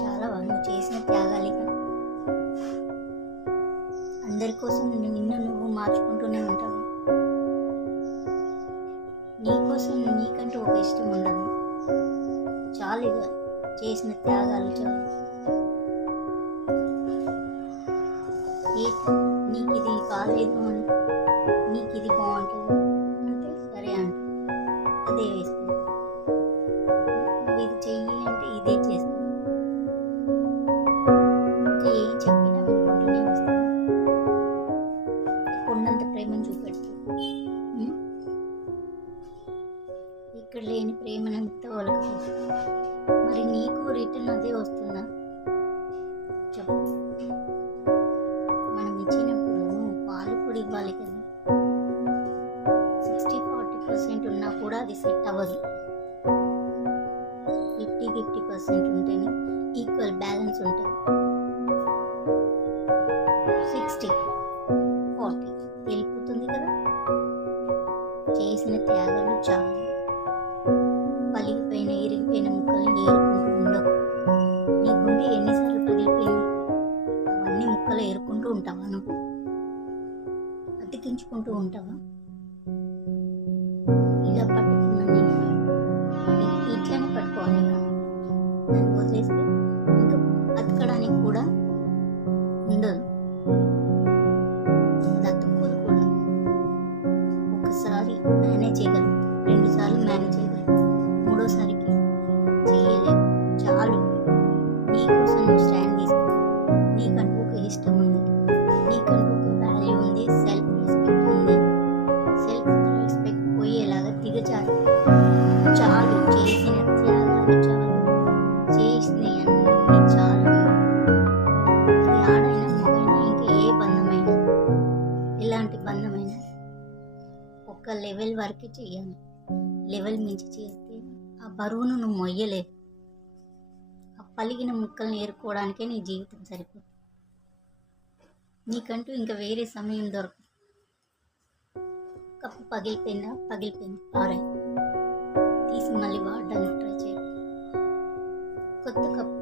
చాలా నువ్వు చేసిన త్యాగాలిక అందరి కోసం నిన్ను నువ్వు మార్చుకుంటూనే ఉంటావు. నీకోసం నీకంటూ ఒక ఇష్టం ఉండదు. చాలు ఇక చేసిన త్యాగాలు చాలు. నీకు ఇది కాలేదు అని, నీకు ఇది బాగుంటుంది అంటే సరే అంట, అదే వేస్తుంది. నువ్వు ఇది చెయ్యి అంటే ఇదే చేస్తావు. ఇంకా ఏం చెప్పినా వినుకుంటూనే వస్తావు. కొండంత ప్రేమను చూపెడుతూ ఇక్కడ లేని ప్రేమను అంతా వాళ్ళకి. మరి నీకు రిటర్న్ అదే వస్తుందా చెప్పు. మనం ఇచ్చినప్పుడు పాలు కూడా ఇవ్వాలి కదా. 60-40% ఉన్నా కూడా అది సెట్ అవ్వదు. 50-50% ఉంటేనే ఈక్వల్ బ్యాలెన్స్ ఉంటుంది. 60-40 వెళ్ళిపోతుంది కదా. చేసిన త్యాగాలు చాలా. పలిగిపోయిన ఇరిగిపోయిన ముక్కల్ని ఏరుకుంటూ ఉండవు. నీ గుండె ఎన్నిసార్లు పగిలిపోయింది, అవన్నీ ముక్కలు ఏరుకుంటూ ఉంటావా? నువ్వు అతికించుకుంటూ ఉంటావా? ఇలా పట్టుకున్నా నేను ఇట్లనే పట్టుకోవాలి. దాన్ని వదిలేస్తే ఇంకా అతకడానికి కూడా ఉండదు. అతుక్కోదు కూడా. ఒకసారి మేనేజ్ చేయగలుగుతాం, 2 సార్లు మేనేజ్ చేయగలుగుతాం, 3వసారికి చేయలేము. చాలు. నీకోసం నువ్వు స్టాండ్ తీసుకో. నీకంటూ ఒక ఇష్టం ఉంది, నీకంటూ ఒక వాల్యూ ఉంది, సెల్ఫ్ రెస్పెక్ట్ ఉంది. సెల్ఫ్ రెస్పెక్ట్ పోయేలాగా దిగజారు. చాలు. చేసిన త్యాగాలు చాలు. చేసినవన్నీ చాలు. అది ఆడైనా మగైనా ఇంకా ఏ బంధమైనా, ఎలాంటి బంధమైనా ఒక లెవెల్ వరకే చెయ్యాలి. లెవెల్ మించి చేస్తే ఆ బరువును నువ్వు మొయ్యలేవు. ఆ పలిగిన ముక్కల్ని ఏరుకోవడానికే నీ జీవితం సరిపోతుంది. నీకంటూ ఇంకా వేరే సమయం దొరకదు. కప్పు పగిలిపోయిందా, పగిలిపోయింది, పారాయి. తీసి మళ్ళీ వాడడానికి ట్రై చేయాలి. కొత్త కప్పు